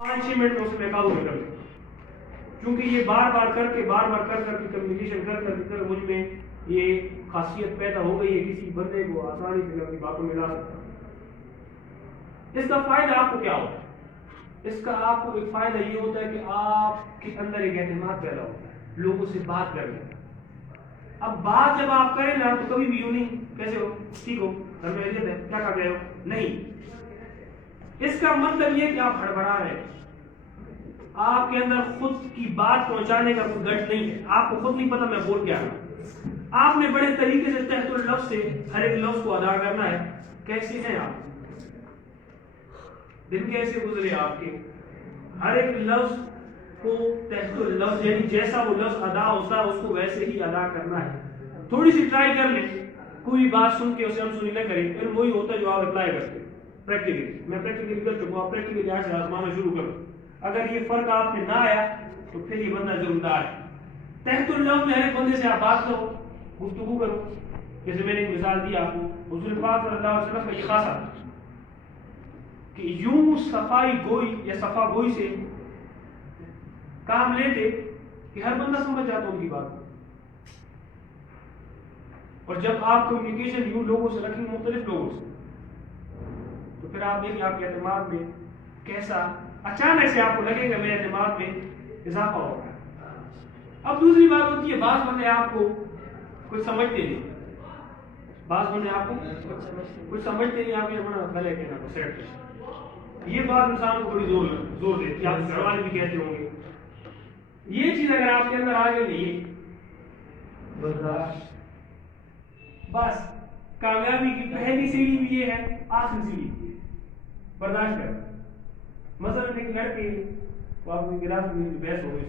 5-6 minute میں اسے میں قابو میں کر لوں، کیونکہ یہ بار بار کر کے کمیونیکیشن کر مجھ میں یہ خاصیت پیدا ہو گئی ہے، کسی بندے کو آسانی سے میں اپنی باتوں میں لا سکتا ہوں۔ اس کا فائدہ آپ کو کیا ہوتا ہے؟ اس کا آپ کو ایک فائدہ یہ ہوتا ہے کہ آپ کے اندر ایک اعتماد پیدا ہوتا ہے لوگوں سے بات کرنے کا۔ اب بات جب آپ کریں نا تو کبھی بھی یوں نہیں کیسے ہو، ٹھیک ہو، گھر میں خیریت ہے، کیا کر رہے ہو، نہیں، اس کا مطلب یہ کہ آپ ہڑبڑا رہے ہیں، آپ کے اندر خود کی بات پہنچانے کا کوئی گٹ نہیں ہے، آپ کو خود نہیں پتا میں بول کیا رہا ہوں۔ آپ نے بڑے طریقے سے تحت اللفظ سے ہر ایک لفظ کو ادا کرنا ہے۔ کیسے ہیں آپ، دن کیسے گزرے آپ کے، ہر ایک لفظ کو تحت اللفظ یعنی جیسا وہ لفظ ادا ہوتا ہے اس کو ویسے ہی ادا کرنا ہے۔ تھوڑی سی ٹرائی کر لیں، کوئی بات سن کے اسے ہم سنی نہ کریں، علم وہی ہوتا ہے جو آپ اپلائی کرتے ہیں پریکٹیکلی۔ میں پریکٹیکلی کر چکا ہوں، پریکٹیکلی آج سے آزمانا شروع کرو۔ اگر یہ فرق آپ میں نہ آیا تو پھر یہ بندہ ضرور ہے۔ تحت اللفظ میں ہر ایک بندے سے آپ بات کرو، گفتگو کرو۔ جیسے میں نے ایک مثال دی آپ کو، حضور پاک صلی اللہ علیہ وسلم کا یہ خاصا کہ یوں صفائی گوئی یا صفا گوئی سے کام لیتے کہ ہر بندہ سمجھ جاتا ان کی بات کو۔ اور جب آپ کمیونیکیشن یوں لوگوں سے رکھیں، مختلف لوگوں سے، تو پھر آپ دیکھیں آپ کے اعتماد میں کیسا اچانک سے آپ کو لگے گا میرے اعتماد میں اضافہ ہوگا۔ اب دوسری بات ہوتی ہے، بعض بندے آپ کو کچھ سمجھتے نہیں، بعض بندے آپ کو کچھ سمجھتے نہیں، آپ یہ بڑا گلے کے نا سیٹ۔ یہ بات انسان کو بڑی زور دیتی ہے، آپ گھر والے بھی کہتے ہوں گے۔ یہ چیز اگر آپ کے اندر آ گئی نہیں، بس کامیابی کی پہلی سیڑھی بھی یہ ہے، آخری سیڑھی بھی ہے، برداشت کر۔ مثلا ایک لڑکے کو آپ کی کلاس میں بحث ہو گئی،